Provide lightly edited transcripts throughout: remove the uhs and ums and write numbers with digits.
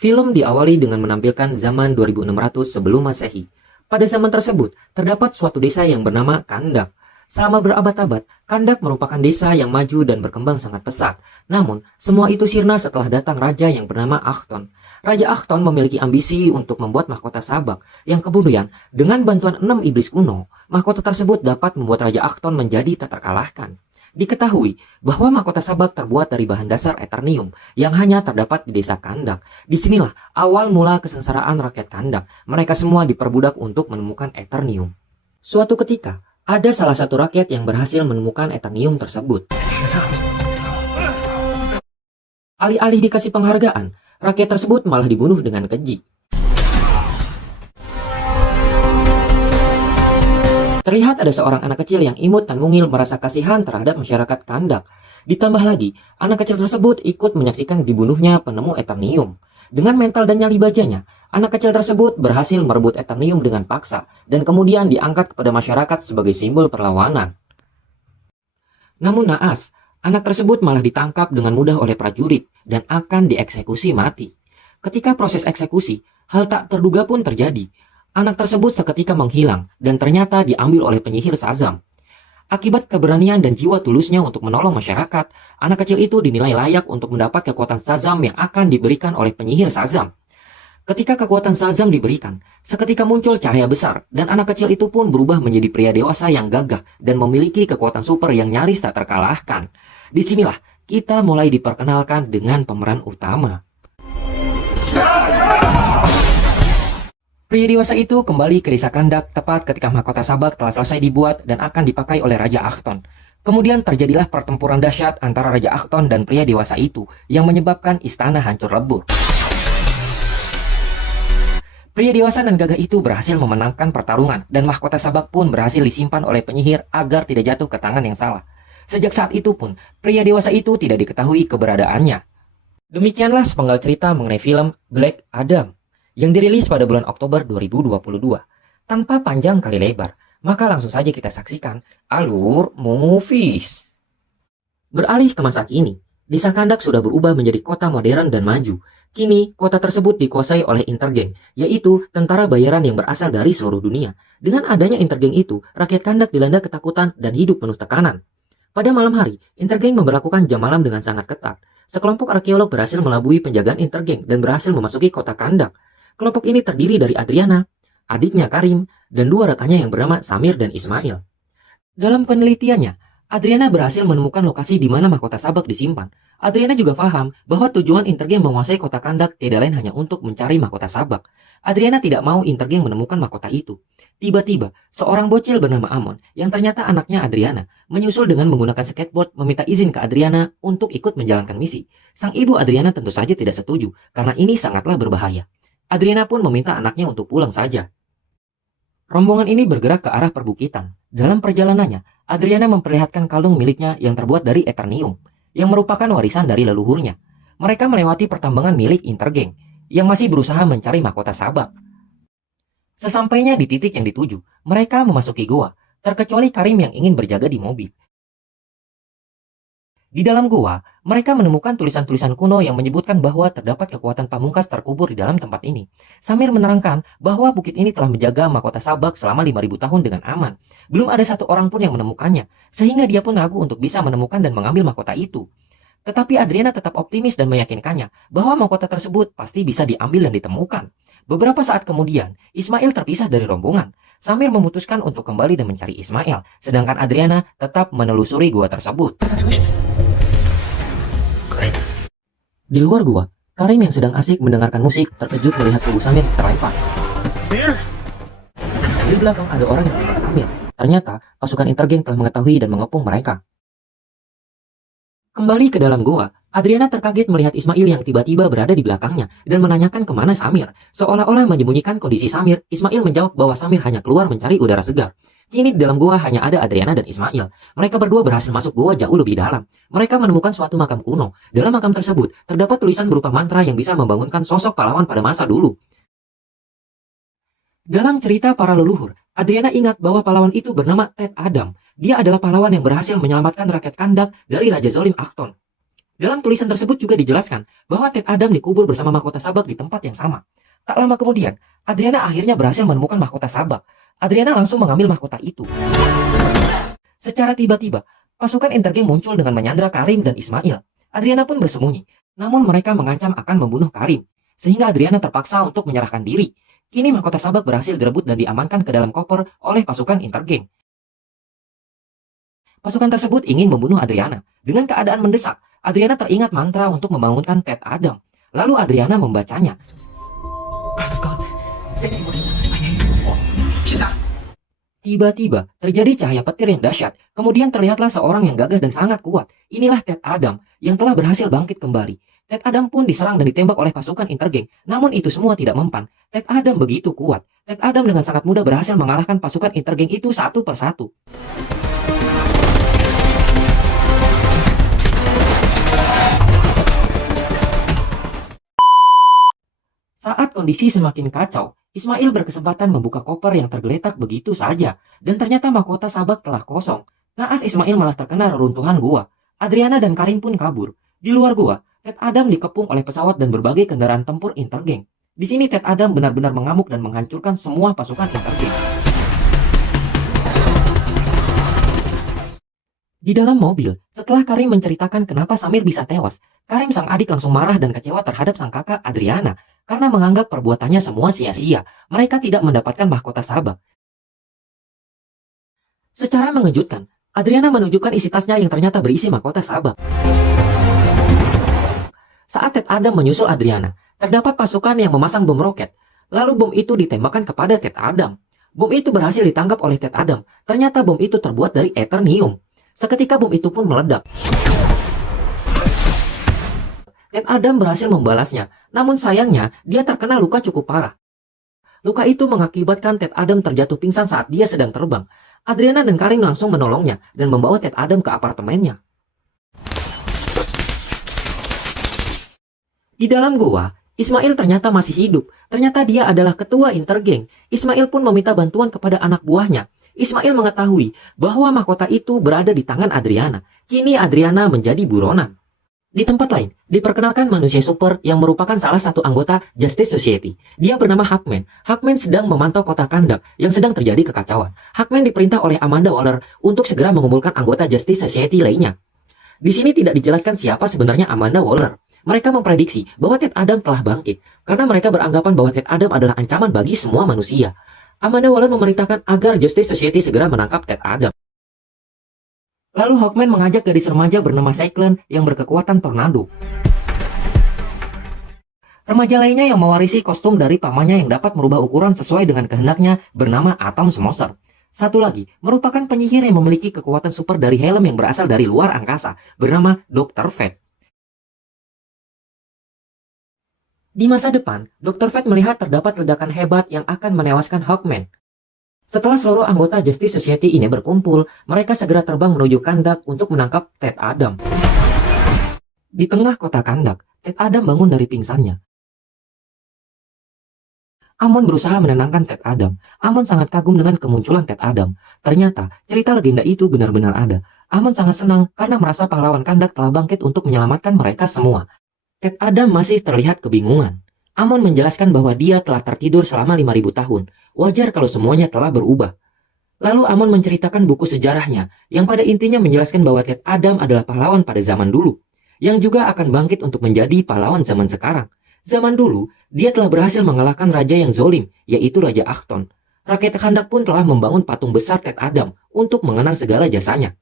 Film diawali dengan menampilkan zaman 2600 sebelum Masehi. Pada zaman tersebut, terdapat suatu desa yang bernama Kandak. Selama berabad-abad, Kandak merupakan desa yang maju dan berkembang sangat pesat. Namun, semua itu sirna setelah datang raja yang bernama Akhton. Raja Akhton memiliki ambisi untuk membuat mahkota Sabak, yang kemudian, dengan bantuan 6 iblis kuno, mahkota tersebut dapat membuat Raja Akhton menjadi tak terkalahkan. Diketahui bahwa mahkota Sabak terbuat dari bahan dasar Eternium yang hanya terdapat di desa Kandak. Disinilah awal mula kesengsaraan rakyat Kandak. Mereka semua diperbudak untuk menemukan Eternium. Suatu ketika, ada salah satu rakyat yang berhasil menemukan Eternium tersebut. Alih-alih dikasih penghargaan, rakyat tersebut malah dibunuh dengan keji. Terlihat ada seorang anak kecil yang imut dan mungil merasa kasihan terhadap masyarakat Kandak. Ditambah lagi, anak kecil tersebut ikut menyaksikan dibunuhnya penemu Eternium. Dengan mental dan nyali bajanya, anak kecil tersebut berhasil merebut Eternium dengan paksa dan kemudian diangkat kepada masyarakat sebagai simbol perlawanan. Namun naas, anak tersebut malah ditangkap dengan mudah oleh prajurit dan akan dieksekusi mati. Ketika proses eksekusi, hal tak terduga pun terjadi. Anak tersebut seketika menghilang dan ternyata diambil oleh penyihir Shazam. Akibat keberanian dan jiwa tulusnya untuk menolong masyarakat, anak kecil itu dinilai layak untuk mendapat kekuatan Shazam yang akan diberikan oleh penyihir Shazam. Ketika kekuatan Shazam diberikan, seketika muncul cahaya besar dan anak kecil itu pun berubah menjadi pria dewasa yang gagah dan memiliki kekuatan super yang nyaris tak terkalahkan. Disinilah kita mulai diperkenalkan dengan pemeran utama. Pria dewasa itu kembali ke desa Kandak tepat ketika mahkota Sabak telah selesai dibuat dan akan dipakai oleh Raja Akhton. Kemudian terjadilah pertempuran dahsyat antara Raja Akhton dan pria dewasa itu yang menyebabkan istana hancur lebur. Pria dewasa dan gagah itu berhasil memenangkan pertarungan dan mahkota Sabak pun berhasil disimpan oleh penyihir agar tidak jatuh ke tangan yang salah. Sejak saat itu pun, pria dewasa itu tidak diketahui keberadaannya. Demikianlah sepenggal cerita mengenai film Black Adam yang dirilis pada bulan Oktober 2022. Tanpa panjang kali lebar, maka langsung saja kita saksikan alur movies. Beralih ke masa kini, desa Kandak sudah berubah menjadi kota modern dan maju. Kini, kota tersebut dikuasai oleh Intergang, yaitu tentara bayaran yang berasal dari seluruh dunia. Dengan adanya Intergang itu, rakyat Kandak dilanda ketakutan dan hidup penuh tekanan. Pada malam hari, Intergang memberlakukan jam malam dengan sangat ketat. Sekelompok arkeolog berhasil melabui penjagaan Intergang dan berhasil memasuki kota Kandak. Kelompok ini terdiri dari Adriana, adiknya Karim, dan dua rekannya yang bernama Samir dan Ismail. Dalam penelitiannya, Adriana berhasil menemukan lokasi di mana mahkota Sabak disimpan. Adriana juga paham bahwa tujuan Intergang menguasai kota Kandak tidak lain hanya untuk mencari mahkota Sabak. Adriana tidak mau Intergang menemukan mahkota itu. Tiba-tiba, seorang bocil bernama Amon, yang ternyata anaknya Adriana, menyusul dengan menggunakan skateboard meminta izin ke Adriana untuk ikut menjalankan misi. Sang ibu Adriana tentu saja tidak setuju, karena ini sangatlah berbahaya. Adriana pun meminta anaknya untuk pulang saja. Rombongan ini bergerak ke arah perbukitan. Dalam perjalanannya, Adriana memperlihatkan kalung miliknya yang terbuat dari Eternium, yang merupakan warisan dari leluhurnya. Mereka melewati pertambangan milik Intergang, yang masih berusaha mencari mahkota Sabak. Sesampainya di titik yang dituju, mereka memasuki goa, terkecuali Karim yang ingin berjaga di mobil. Di dalam goa, mereka menemukan tulisan-tulisan kuno yang menyebutkan bahwa terdapat kekuatan pamungkas terkubur di dalam tempat ini. Samir menerangkan bahwa bukit ini telah menjaga mahkota Sabak selama 5.000 tahun dengan aman. Belum ada satu orang pun yang menemukannya, sehingga dia pun ragu untuk bisa menemukan dan mengambil mahkota itu. Tetapi Adriana tetap optimis dan meyakinkannya bahwa mahkota tersebut pasti bisa diambil dan ditemukan. Beberapa saat kemudian, Ismail terpisah dari rombongan. Samir memutuskan untuk kembali dan mencari Ismail, sedangkan Adriana tetap menelusuri gua tersebut. Di luar gua, Karim yang sedang asik mendengarkan musik terkejut melihat tubuh Samir terlempar. Di belakang ada orang yang menembak Samir. Ternyata pasukan Intergang telah mengetahui dan mengepung mereka. Kembali ke dalam goa, Adriana terkaget melihat Ismail yang tiba-tiba berada di belakangnya dan menanyakan kemana Samir. Seolah-olah menyembunyikan kondisi Samir, Ismail menjawab bahwa Samir hanya keluar mencari udara segar. Kini di dalam gua hanya ada Adriana dan Ismail. Mereka berdua berhasil masuk gua jauh lebih dalam. Mereka menemukan suatu makam kuno. Dalam makam tersebut, terdapat tulisan berupa mantra yang bisa membangunkan sosok pahlawan pada masa dulu. Dalam cerita para leluhur, Adriana ingat bahwa pahlawan itu bernama Ted Adam. Dia adalah pahlawan yang berhasil menyelamatkan rakyat Kandak dari Raja Zolim Akhton. Dalam tulisan tersebut juga dijelaskan bahwa Ted Adam dikubur bersama mahkota sabak di tempat yang sama. Tak lama kemudian, Adriana akhirnya berhasil menemukan mahkota sabak. Adriana langsung mengambil mahkota itu. Secara tiba-tiba, pasukan Intergang muncul dengan menyandra Karim dan Ismail. Adriana pun bersembunyi, namun mereka mengancam akan membunuh Karim, sehingga Adriana terpaksa untuk menyerahkan diri. Kini mahkota sabak berhasil direbut dan diamankan ke dalam koper oleh pasukan Intergang. Pasukan tersebut ingin membunuh Adriana. Dengan keadaan mendesak, Adriana teringat mantra untuk membangunkan Ted Adam. Lalu Adriana membacanya. God of gods, sexy woman knows my name. She's out. Tiba-tiba terjadi cahaya petir yang dahsyat. Kemudian terlihatlah seorang yang gagah dan sangat kuat. Inilah Ted Adam yang telah berhasil bangkit kembali. Ted Adam pun diserang dan ditembak oleh pasukan Intergang. Namun itu semua tidak mempan. Ted Adam begitu kuat. Ted Adam dengan sangat mudah berhasil mengalahkan pasukan Intergang itu satu persatu. Saat kondisi semakin kacau, Ismail berkesempatan membuka koper yang tergeletak begitu saja, dan ternyata mahkota sabak telah kosong. Naas Ismail malah terkena reruntuhan gua. Adriana dan Karim pun kabur. Di luar gua, Ted Adam dikepung oleh pesawat dan berbagai kendaraan tempur Intergang. Di sini Ted Adam benar-benar mengamuk dan menghancurkan semua pasukan Intergang. Di dalam mobil, setelah Karim menceritakan kenapa Samir bisa tewas, Karim sang adik langsung marah dan kecewa terhadap sang kakak Adriana. Karena menganggap perbuatannya semua sia-sia, mereka tidak mendapatkan mahkota sabak. Secara mengejutkan, Adriana menunjukkan isi tasnya yang ternyata berisi mahkota sabak. Saat Ted Adam menyusul Adriana, terdapat pasukan yang memasang bom roket. Lalu bom itu ditembakkan kepada Ted Adam. Bom itu berhasil ditangkap oleh Ted Adam. Ternyata bom itu terbuat dari eternium. Seketika bom itu pun meledak. Ted Adam berhasil membalasnya, namun sayangnya dia terkena luka cukup parah. Luka itu mengakibatkan Ted Adam terjatuh pingsan saat dia sedang terbang. Adriana dan Karim langsung menolongnya dan membawa Ted Adam ke apartemennya. Di dalam gua, Ismail ternyata masih hidup. Ternyata dia adalah ketua Intergang. Ismail pun meminta bantuan kepada anak buahnya. Ismail mengetahui bahwa mahkota itu berada di tangan Adriana. Kini Adriana menjadi buronan. Di tempat lain, diperkenalkan manusia super yang merupakan salah satu anggota Justice Society. Dia bernama Hawkman. Hawkman sedang memantau kota Kandak yang sedang terjadi kekacauan. Hawkman diperintah oleh Amanda Waller untuk segera mengumpulkan anggota Justice Society lainnya. Di sini tidak dijelaskan siapa sebenarnya Amanda Waller. Mereka memprediksi bahwa Ted Adam telah bangkit, karena mereka beranggapan bahwa Ted Adam adalah ancaman bagi semua manusia. Amanda Waller memerintahkan agar Justice Society segera menangkap Ted Adam. Lalu Hawkman mengajak gadis remaja bernama Cyclone yang berkekuatan tornado. Remaja lainnya yang mewarisi kostum dari pamannya yang dapat merubah ukuran sesuai dengan kehendaknya bernama Atom Smasher. Satu lagi merupakan penyihir yang memiliki kekuatan super dari helm yang berasal dari luar angkasa bernama Dr. Fate. Di masa depan, Dr. Fate melihat terdapat ledakan hebat yang akan menewaskan Hawkman. Setelah seluruh anggota Justice Society ini berkumpul, mereka segera terbang menuju Kandak untuk menangkap Ted Adam. Di tengah kota Kandak, Ted Adam bangun dari pingsannya. Amon berusaha menenangkan Ted Adam. Amon sangat kagum dengan kemunculan Ted Adam. Ternyata, cerita legenda itu benar-benar ada. Amon sangat senang karena merasa pahlawan Kandak telah bangkit untuk menyelamatkan mereka semua. Ted Adam masih terlihat kebingungan. Amon menjelaskan bahwa dia telah tertidur selama 5.000 tahun. Wajar kalau semuanya telah berubah. Lalu Amon menceritakan buku sejarahnya, yang pada intinya menjelaskan bahwa Ted Adam adalah pahlawan pada zaman dulu, yang juga akan bangkit untuk menjadi pahlawan zaman sekarang. Zaman dulu, dia telah berhasil mengalahkan raja yang zolim, yaitu Raja Achton. Rakyat Kandak pun telah membangun patung besar Ted Adam untuk mengenang segala jasanya.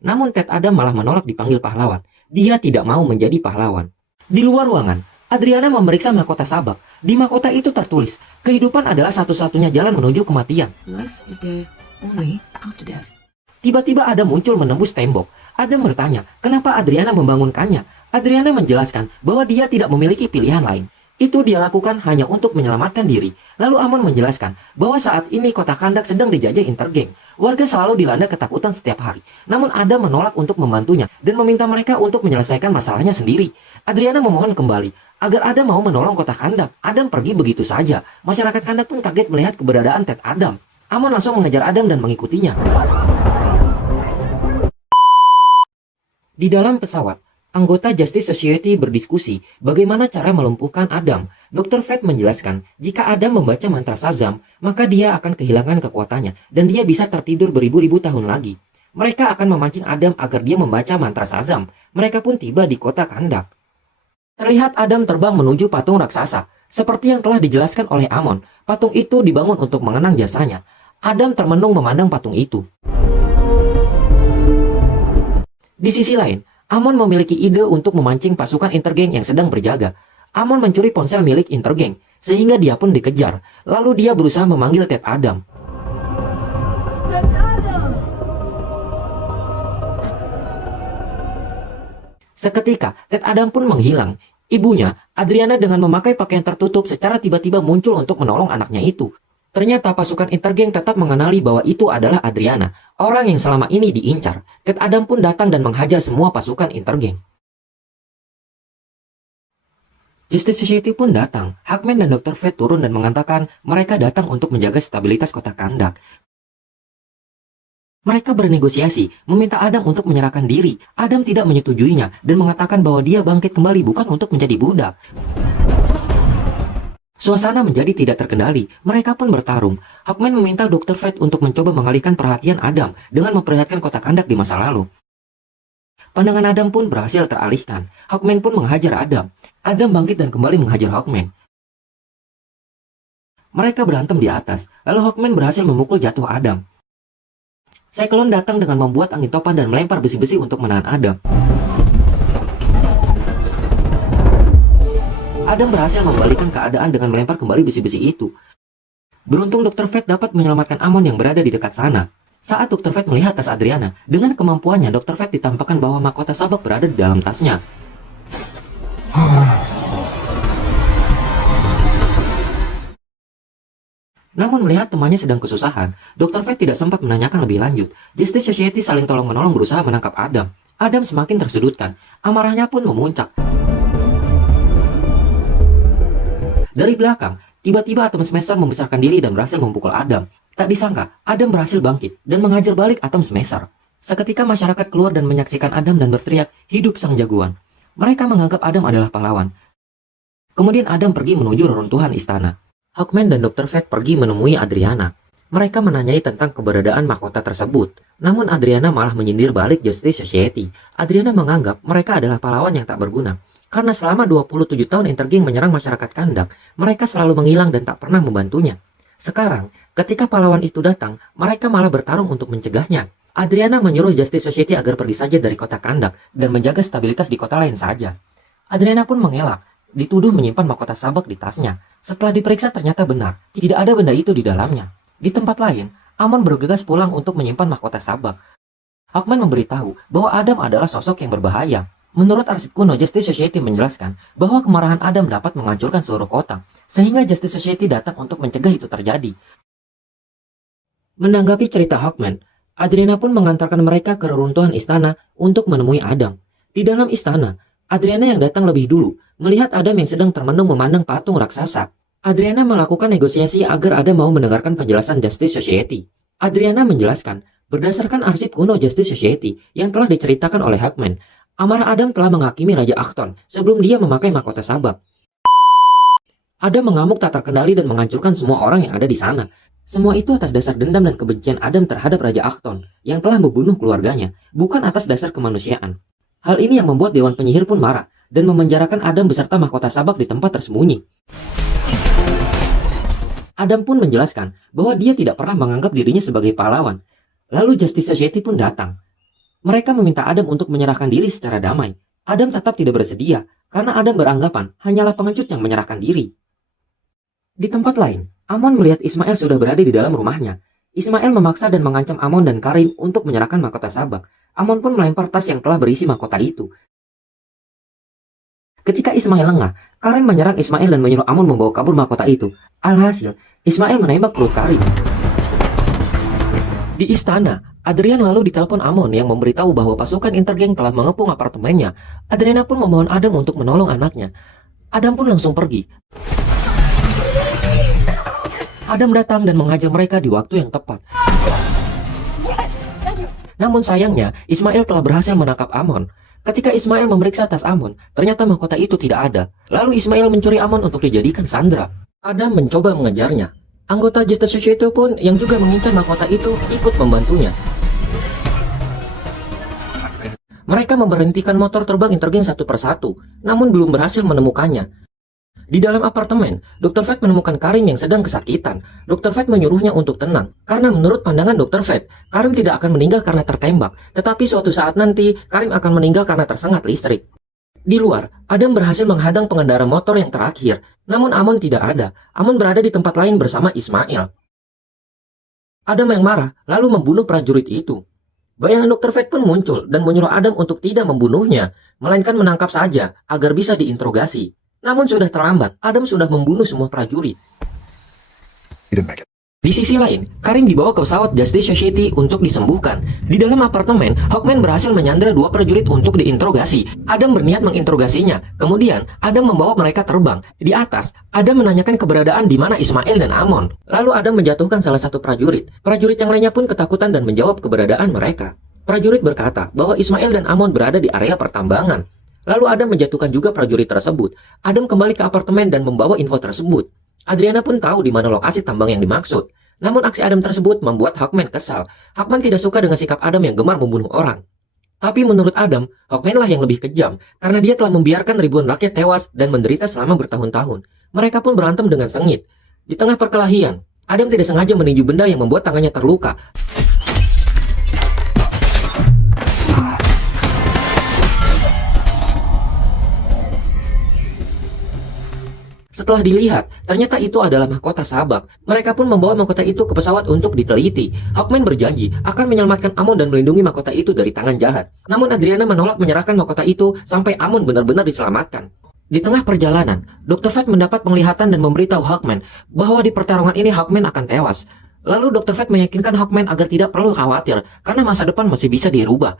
Namun Ted Adam malah menolak dipanggil pahlawan. Dia tidak mau menjadi pahlawan. Di luar ruangan, Adriana memeriksa mahkota sabak. Di mahkota itu tertulis, kehidupan adalah satu-satunya jalan menuju kematian. Life is there only after death. Tiba-tiba Adam muncul menembus tembok. Adam bertanya, kenapa Adriana membangunkannya? Adriana menjelaskan bahwa dia tidak memiliki pilihan lain. Itu dia lakukan hanya untuk menyelamatkan diri. Lalu Amon menjelaskan bahwa saat ini kota Kandak sedang dijajah Intergang. Warga selalu dilanda ketakutan setiap hari. Namun Adam menolak untuk membantunya dan meminta mereka untuk menyelesaikan masalahnya sendiri. Adriana memohon kembali agar Adam mau menolong kota Kandak. Adam pergi begitu saja. Masyarakat Kandak pun kaget melihat keberadaan Ted Adam. Amon langsung mengejar Adam dan mengikutinya. Di dalam pesawat, anggota Justice Society berdiskusi bagaimana cara melumpuhkan Adam. Dr. Fate menjelaskan, jika Adam membaca mantra Shazam, maka dia akan kehilangan kekuatannya dan dia bisa tertidur beribu-ribu tahun lagi. Mereka akan memancing Adam agar dia membaca mantra Shazam. Mereka pun tiba di kota Kandak. Terlihat Adam terbang menuju patung raksasa. Seperti yang telah dijelaskan oleh Amon, patung itu dibangun untuk mengenang jasanya. Adam termenung memandang patung itu. Di sisi lain, Amon memiliki ide untuk memancing pasukan Intergang yang sedang berjaga. Amon mencuri ponsel milik Intergang, sehingga dia pun dikejar. Lalu dia berusaha memanggil Ted Adam. Seketika, Ted Adam pun menghilang. Ibunya, Adriana dengan memakai pakaian tertutup secara tiba-tiba muncul untuk menolong anaknya itu. Ternyata pasukan Intergang tetap mengenali bahwa itu adalah Adriana, orang yang selama ini diincar. Ted Adam pun datang dan menghajar semua pasukan Intergang. Justice Society pun datang. Hawkman dan Dr. Fate turun dan mengatakan mereka datang untuk menjaga stabilitas kota Kandak. Mereka bernegosiasi, meminta Adam untuk menyerahkan diri. Adam tidak menyetujuinya dan mengatakan bahwa dia bangkit kembali bukan untuk menjadi budak. Suasana menjadi tidak terkendali. Mereka pun bertarung. Hawkman meminta Dr. Fate untuk mencoba mengalihkan perhatian Adam dengan memperlihatkan kota Kandak di masa lalu. Pandangan Adam pun berhasil teralihkan. Hawkman pun menghajar Adam. Adam bangkit dan kembali menghajar Hawkman. Mereka berantem di atas, lalu Hawkman berhasil memukul jatuh Adam. Cyclone datang dengan membuat angin topan dan melempar besi-besi untuk menahan Adam. Adam berhasil membalikan keadaan dengan melempar kembali besi-besi itu. Beruntung Dr. Fate dapat menyelamatkan Amon yang berada di dekat sana. Saat Dr. Fate melihat tas Adriana, dengan kemampuannya Dr. Fate ditampakkan bahwa mahkota sabak berada di dalam tasnya. Namun melihat temannya sedang kesusahan, Dr. Fate tidak sempat menanyakan lebih lanjut. Justice Society saling tolong-menolong berusaha menangkap Adam. Adam semakin tersudutkan, amarahnya pun memuncak. Dari belakang, tiba-tiba Atom Smasher membesarkan diri dan berhasil memukul Adam. Tak disangka, Adam berhasil bangkit dan mengajar balik Atom Smasher. Seketika masyarakat keluar dan menyaksikan Adam dan berteriak, "Hidup sang jagoan." Mereka menganggap Adam adalah pahlawan. Kemudian Adam pergi menuju reruntuhan istana. Hawkman dan Dr. Fate pergi menemui Adriana. Mereka menanyai tentang keberadaan mahkota tersebut. Namun Adriana malah menyindir balik Justice Society. Adriana menganggap mereka adalah pahlawan yang tak berguna. Karena selama 27 tahun Intergang menyerang masyarakat Kandak, mereka selalu menghilang dan tak pernah membantunya. Sekarang, ketika pahlawan itu datang, mereka malah bertarung untuk mencegahnya. Adriana menyuruh Justice Society agar pergi saja dari kota Kandak dan menjaga stabilitas di kota lain saja. Adriana pun mengelak, dituduh menyimpan mahkota sabak di tasnya. Setelah diperiksa ternyata benar, tidak ada benda itu di dalamnya. Di tempat lain, Amon bergegas pulang untuk menyimpan mahkota sabak. Hawkman memberitahu bahwa Adam adalah sosok yang berbahaya. Menurut arsip kuno, Justice Society menjelaskan bahwa kemarahan Adam dapat menghancurkan seluruh kota, sehingga Justice Society datang untuk mencegah itu terjadi. Menanggapi cerita Hawkman, Adriana pun mengantarkan mereka ke reruntuhan istana untuk menemui Adam. Di dalam istana, Adriana yang datang lebih dulu, melihat Adam yang sedang termenung memandang patung raksasa. Adriana melakukan negosiasi agar Adam mau mendengarkan penjelasan Justice Society. Adriana menjelaskan, berdasarkan arsip kuno Justice Society yang telah diceritakan oleh Hawkman, amarah Adam telah menghakimi Raja Achton sebelum dia memakai mahkota sabak. Adam mengamuk tak terkendali dan menghancurkan semua orang yang ada di sana. Semua itu atas dasar dendam dan kebencian Adam terhadap Raja Achton yang telah membunuh keluarganya, bukan atas dasar kemanusiaan. Hal ini yang membuat Dewan Penyihir pun marah dan memenjarakan Adam beserta mahkota sabak di tempat tersembunyi. Adam pun menjelaskan bahwa dia tidak pernah menganggap dirinya sebagai pahlawan. Lalu Justice Society pun datang. Mereka meminta Adam untuk menyerahkan diri secara damai. Adam tetap tidak bersedia karena Adam beranggapan hanyalah pengecut yang menyerahkan diri. Di tempat lain, Amon melihat Ismail sudah berada di dalam rumahnya. Ismail memaksa dan mengancam Amon dan Karim untuk menyerahkan mahkota sabak. Amon pun melempar tas yang telah berisi mahkota itu. Ketika Ismail lengah, Karim menyerang Ismail dan menyuruh Amon membawa kabur mahkota itu. Alhasil, Ismail menembak perut Karim. Di istana, Adrian lalu ditelepon Amon yang memberitahu bahwa pasukan Intergang telah mengepung apartemennya. Adriana pun memohon Adam untuk menolong anaknya. Adam pun langsung pergi. Adam datang dan menghajar mereka di waktu yang tepat. Namun sayangnya, Ismail telah berhasil menangkap Amon. Ketika Ismail memeriksa tas Amon, ternyata mahkota itu tidak ada. Lalu Ismail mencuri Amon untuk dijadikan sandera. Adam mencoba mengejarnya. Anggota Justice Society pun yang juga mengincar mahkota itu ikut membantunya. Mereka memberhentikan motor terbang Intergen satu persatu, namun belum berhasil menemukannya. Di dalam apartemen, Dr. Fate menemukan Karim yang sedang kesakitan. Dr. Fate menyuruhnya untuk tenang, karena menurut pandangan Dr. Fate, Karim tidak akan meninggal karena tertembak, tetapi suatu saat nanti, Karim akan meninggal karena tersengat listrik. Di luar, Adam berhasil menghadang pengendara motor yang terakhir, namun Amon tidak ada. Amon berada di tempat lain bersama Ismail. Adam yang marah, lalu membunuh prajurit itu. Bayangan Dr. Fate pun muncul dan menyuruh Adam untuk tidak membunuhnya, melainkan menangkap saja agar bisa diinterogasi. Namun sudah terlambat, Adam sudah membunuh semua prajurit. Di sisi lain, Karim dibawa ke pesawat Justice Society untuk disembuhkan. Di dalam apartemen, Hawkman berhasil menyandera dua prajurit untuk diinterogasi. Adam berniat menginterogasinya. Kemudian, Adam membawa mereka terbang. Di atas, Adam menanyakan keberadaan di mana Ismail dan Amon. Lalu Adam menjatuhkan salah satu prajurit. Prajurit yang lainnya pun ketakutan dan menjawab keberadaan mereka. Prajurit berkata bahwa Ismail dan Amon berada di area pertambangan. Lalu Adam menjatuhkan juga prajurit tersebut. Adam kembali ke apartemen dan membawa info tersebut. Adriana pun tahu di mana lokasi tambang yang dimaksud. Namun aksi Adam tersebut membuat Hawkman kesal. Hawkman tidak suka dengan sikap Adam yang gemar membunuh orang. Tapi menurut Adam, Hawkman lah yang lebih kejam karena dia telah membiarkan ribuan rakyat tewas dan menderita selama bertahun-tahun. Mereka pun berantem dengan sengit. Di tengah perkelahian, Adam tidak sengaja meninju benda yang membuat tangannya terluka. Setelah dilihat, ternyata itu adalah mahkota sabak. Mereka pun membawa mahkota itu ke pesawat untuk diteliti. Hawkman berjanji akan menyelamatkan Amon dan melindungi mahkota itu dari tangan jahat. Namun Adriana menolak menyerahkan mahkota itu sampai Amon benar-benar diselamatkan. Di tengah perjalanan, Dr. Fate mendapat penglihatan dan memberitahu Hawkman bahwa di pertarungan ini Hawkman akan tewas. Lalu Dr. Fate meyakinkan Hawkman agar tidak perlu khawatir karena masa depan masih bisa dirubah.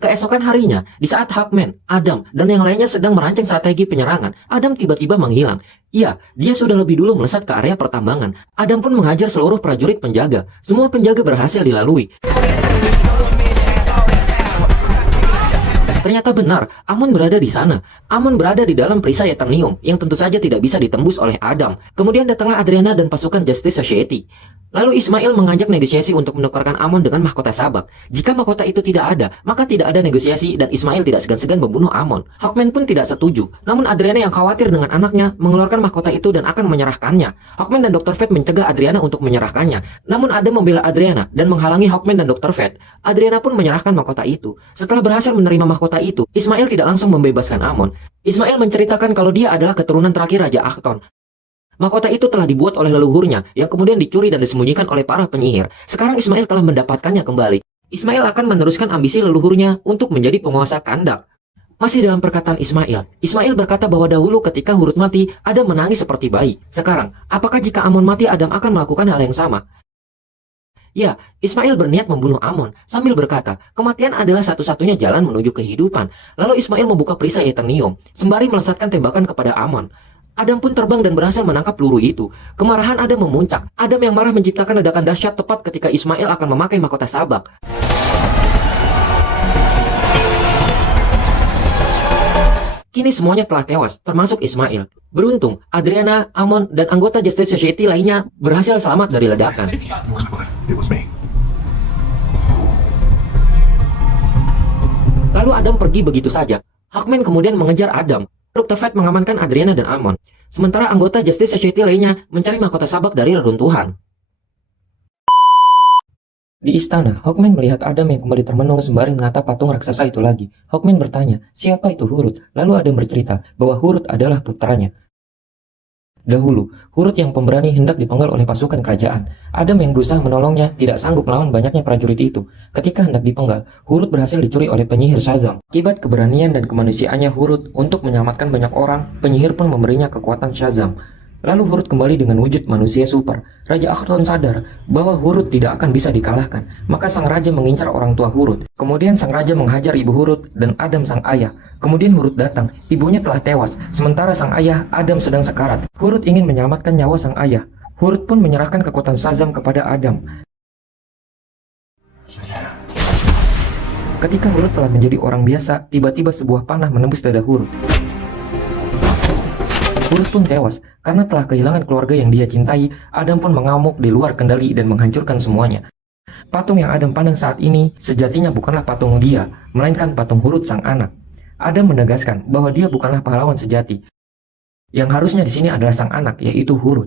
Keesokan harinya, di saat Hawkman, Adam, dan yang lainnya sedang merancang strategi penyerangan, Adam tiba-tiba menghilang. Iya, dia sudah lebih dulu melesat ke area pertambangan. Adam pun menghajar seluruh prajurit penjaga. Semua penjaga berhasil dilalui. Ternyata benar, Amon berada di sana. Amon berada di dalam perisai Eternium, yang tentu saja tidak bisa ditembus oleh Adam. Kemudian datanglah Adriana dan pasukan Justice Society. Lalu Ismail mengajak negosiasi untuk menukarkan Amon dengan mahkota sabak. Jika mahkota itu tidak ada, maka tidak ada negosiasi dan Ismail tidak segan-segan membunuh Amon. Hawkman pun tidak setuju. Namun Adriana yang khawatir dengan anaknya mengeluarkan mahkota itu dan akan menyerahkannya. Hawkman dan Dr. Fate mencegah Adriana untuk menyerahkannya. Namun Adam membela Adriana dan menghalangi Hawkman dan Dr. Fate. Adriana pun menyerahkan mahkota itu. Setelah berhasil menerima mahkota itu, Ismail tidak langsung membebaskan Amon. Ismail menceritakan kalau dia adalah keturunan terakhir Raja Achton. Mahkota itu telah dibuat oleh leluhurnya, yang kemudian dicuri dan disembunyikan oleh para penyihir. Sekarang Ismail telah mendapatkannya kembali. Ismail akan meneruskan ambisi leluhurnya untuk menjadi penguasa Kandak. Masih dalam perkataan Ismail berkata bahwa dahulu ketika Hurut mati, Adam menangis seperti bayi. Sekarang, apakah jika Amon mati, Adam akan melakukan hal yang sama? Ya, Ismail berniat membunuh Amon sambil berkata, kematian adalah satu-satunya jalan menuju kehidupan. Lalu Ismail membuka perisai Eternium, sembari melesatkan tembakan kepada Amon. Adam pun terbang dan berhasil menangkap peluru itu. Kemarahan Adam memuncak. Adam yang marah menciptakan ledakan dahsyat tepat ketika Ismail akan memakai mahkota sabak. Kini semuanya telah tewas, termasuk Ismail. Beruntung, Adriana, Amon, dan anggota Justice Society lainnya berhasil selamat dari ledakan. Lalu Adam pergi begitu saja. Hawkman kemudian mengejar Adam. Dr. Fate mengamankan Adriana dan Amon. Sementara anggota Justice Society lainnya mencari mahkota sabak dari reruntuhan. Di istana, Hawkman melihat Adam yang kembali termenung sembari menatap patung raksasa itu lagi. Hawkman bertanya, siapa itu Hurut? Lalu Adam bercerita bahwa Hurut adalah putranya. Dahulu, Hurut yang pemberani hendak dipenggal oleh pasukan kerajaan. Adam yang berusaha menolongnya tidak sanggup melawan banyaknya prajurit itu. Ketika hendak dipenggal, Hurut berhasil dicuri oleh penyihir Shazam. Akibat keberanian dan kemanusiaannya Hurut untuk menyelamatkan banyak orang, penyihir pun memberinya kekuatan Shazam. Lalu Hurut kembali dengan wujud manusia super. Raja Achton sadar bahwa Hurut tidak akan bisa dikalahkan. Maka sang raja mengincar orang tua Hurut. Kemudian sang raja menghajar ibu Hurut dan Adam sang ayah. Kemudian Hurut datang. Ibunya telah tewas. Sementara sang ayah, Adam, sedang sekarat. Hurut ingin menyelamatkan nyawa sang ayah. Hurut pun menyerahkan kekuatan Shazam kepada Adam. Ketika Hurut telah menjadi orang biasa, tiba-tiba sebuah panah menembus dada Hurut. Hurut pun tewas karena telah kehilangan keluarga yang dia cintai. Adam pun mengamuk di luar kendali dan menghancurkan semuanya. Patung yang Adam pandang saat ini sejatinya bukanlah patung dia, melainkan patung Hurut sang anak. Adam menegaskan bahwa dia bukanlah pahlawan sejati. Yang harusnya di sini adalah sang anak, yaitu Hurut.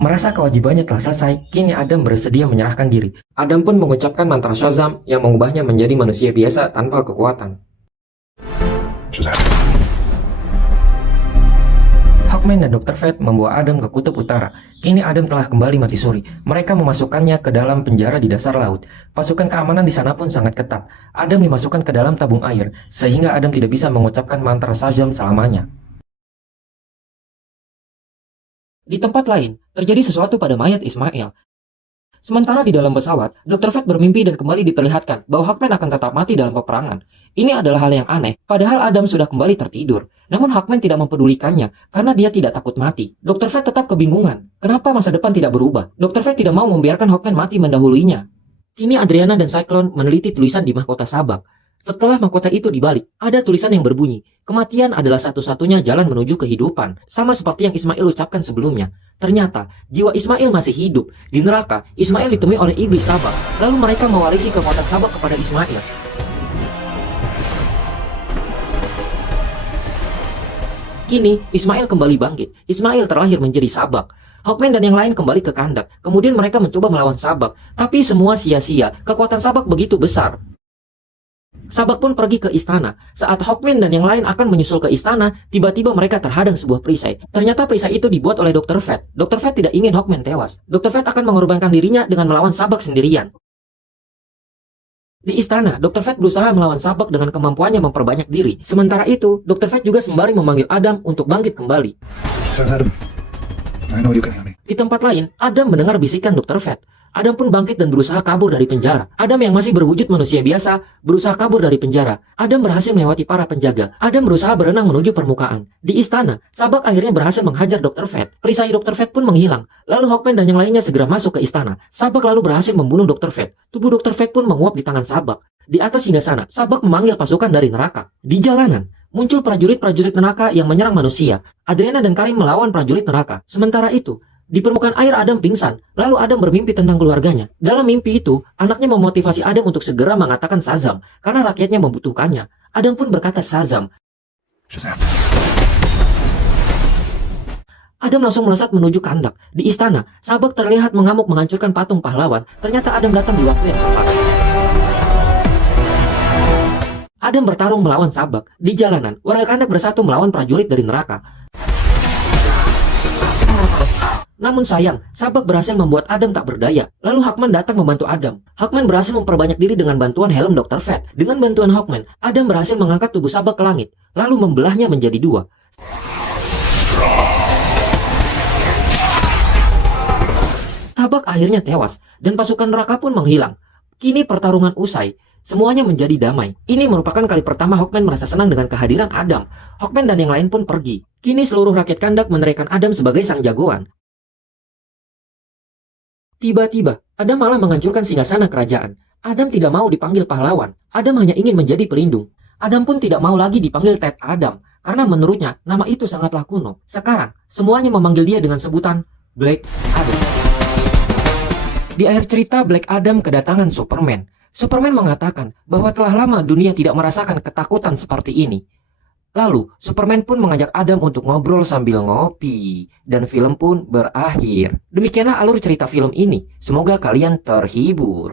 Merasa kewajibannya telah selesai, kini Adam bersedia menyerahkan diri. Adam pun mengucapkan mantra Shazam yang mengubahnya menjadi manusia biasa tanpa kekuatan. Shazam. Hawkman dan Dr. Fate membawa Adam ke kutub utara. Kini Adam telah kembali mati suri. Mereka memasukkannya ke dalam penjara di dasar laut. Pasukan keamanan di sana pun sangat ketat. Adam dimasukkan ke dalam tabung air, sehingga Adam tidak bisa mengucapkan mantra Shazam selamanya. Di tempat lain, terjadi sesuatu pada mayat Ismail. Sementara di dalam pesawat, Dr. Fate bermimpi dan kembali diperlihatkan bahwa Hawkman akan tetap mati dalam peperangan. Ini adalah hal yang aneh, padahal Adam sudah kembali tertidur. Namun Hawkman tidak mempedulikannya, karena dia tidak takut mati. Dr. Fate tetap kebingungan, kenapa masa depan tidak berubah. Dr. Fate tidak mau membiarkan Hawkman mati mendahuluinya. Kini Adriana dan Cyclone meneliti tulisan di mahkota Sabak. Setelah mahkota itu dibalik, ada tulisan yang berbunyi, kematian adalah satu-satunya jalan menuju kehidupan, sama seperti yang Ismail ucapkan sebelumnya. Ternyata, jiwa Ismail masih hidup. Di neraka, Ismail ditemui oleh iblis Sabak, lalu mereka mewarisi kekuatan Sabak kepada Ismail. Kini, Ismail kembali bangkit. Ismail terlahir menjadi Sabak. Hawkman dan yang lain kembali ke kandang. Kemudian mereka mencoba melawan Sabak, tapi semua sia-sia. Kekuatan Sabak begitu besar. Sabak pun pergi ke istana. Saat Hawkman dan yang lain akan menyusul ke istana, tiba-tiba mereka terhadang sebuah perisai. Ternyata perisai itu dibuat oleh Dr. Fate. Dr. Fate tidak ingin Hawkman tewas. Dr. Fate akan mengorbankan dirinya dengan melawan Sabak sendirian. Di istana, Dr. Fate berusaha melawan Sabak dengan kemampuannya memperbanyak diri. Sementara itu, Dr. Fate juga sembari memanggil Adam untuk bangkit kembali. Adam, I know you can help me. Di tempat lain, Adam mendengar bisikan Dr. Fate. Adam pun bangkit dan berusaha kabur dari penjara. Adam yang masih berwujud manusia biasa, berusaha kabur dari penjara. Adam berhasil melewati para penjaga. Adam berusaha berenang menuju permukaan. Di istana, Sabak akhirnya berhasil menghajar Dr. Fate. Perisai Dr. Fate pun menghilang. Lalu Hawkman dan yang lainnya segera masuk ke istana. Sabak lalu berhasil membunuh Dr. Fate. Tubuh Dr. Fate pun menguap di tangan Sabak. Di atas hingga sana, Sabak memanggil pasukan dari neraka. Di jalanan, muncul prajurit-prajurit neraka yang menyerang manusia. Adriana dan Karim melawan prajurit neraka. Sementara itu, di permukaan air Adam pingsan, lalu Adam bermimpi tentang keluarganya. Dalam mimpi itu, anaknya memotivasi Adam untuk segera mengatakan Shazam, karena rakyatnya membutuhkannya. Adam pun berkata Shazam. Shazam. Adam langsung melesat menuju kandang. Di istana, Sabak terlihat mengamuk menghancurkan patung pahlawan. Ternyata Adam datang di waktu yang tepat. Adam bertarung melawan Sabak. Di jalanan, warga kandang bersatu melawan prajurit dari neraka. Namun sayang, Sabak berhasil membuat Adam tak berdaya. Lalu Hawkman datang membantu Adam. Hawkman berhasil memperbanyak diri dengan bantuan helm Dr. Fate. Dengan bantuan Hawkman, Adam berhasil mengangkat tubuh Sabak ke langit, lalu membelahnya menjadi dua. Sabak akhirnya tewas, dan pasukan neraka pun menghilang. Kini pertarungan usai. Semuanya menjadi damai. Ini merupakan kali pertama Hawkman merasa senang dengan kehadiran Adam. Hawkman dan yang lain pun pergi. Kini seluruh rakyat Kandak meneriakan Adam sebagai sang jagoan. Tiba-tiba, Adam malah menghancurkan singgasana kerajaan. Adam tidak mau dipanggil pahlawan. Adam hanya ingin menjadi pelindung. Adam pun tidak mau lagi dipanggil Ted Adam, karena menurutnya nama itu sangatlah kuno. Sekarang, semuanya memanggil dia dengan sebutan Black Adam. Di akhir cerita, Black Adam kedatangan Superman. Superman mengatakan bahwa telah lama dunia tidak merasakan ketakutan seperti ini. Lalu, Superman pun mengajak Adam untuk ngobrol sambil ngopi. Dan film pun berakhir. Demikianlah alur cerita film ini. Semoga kalian terhibur.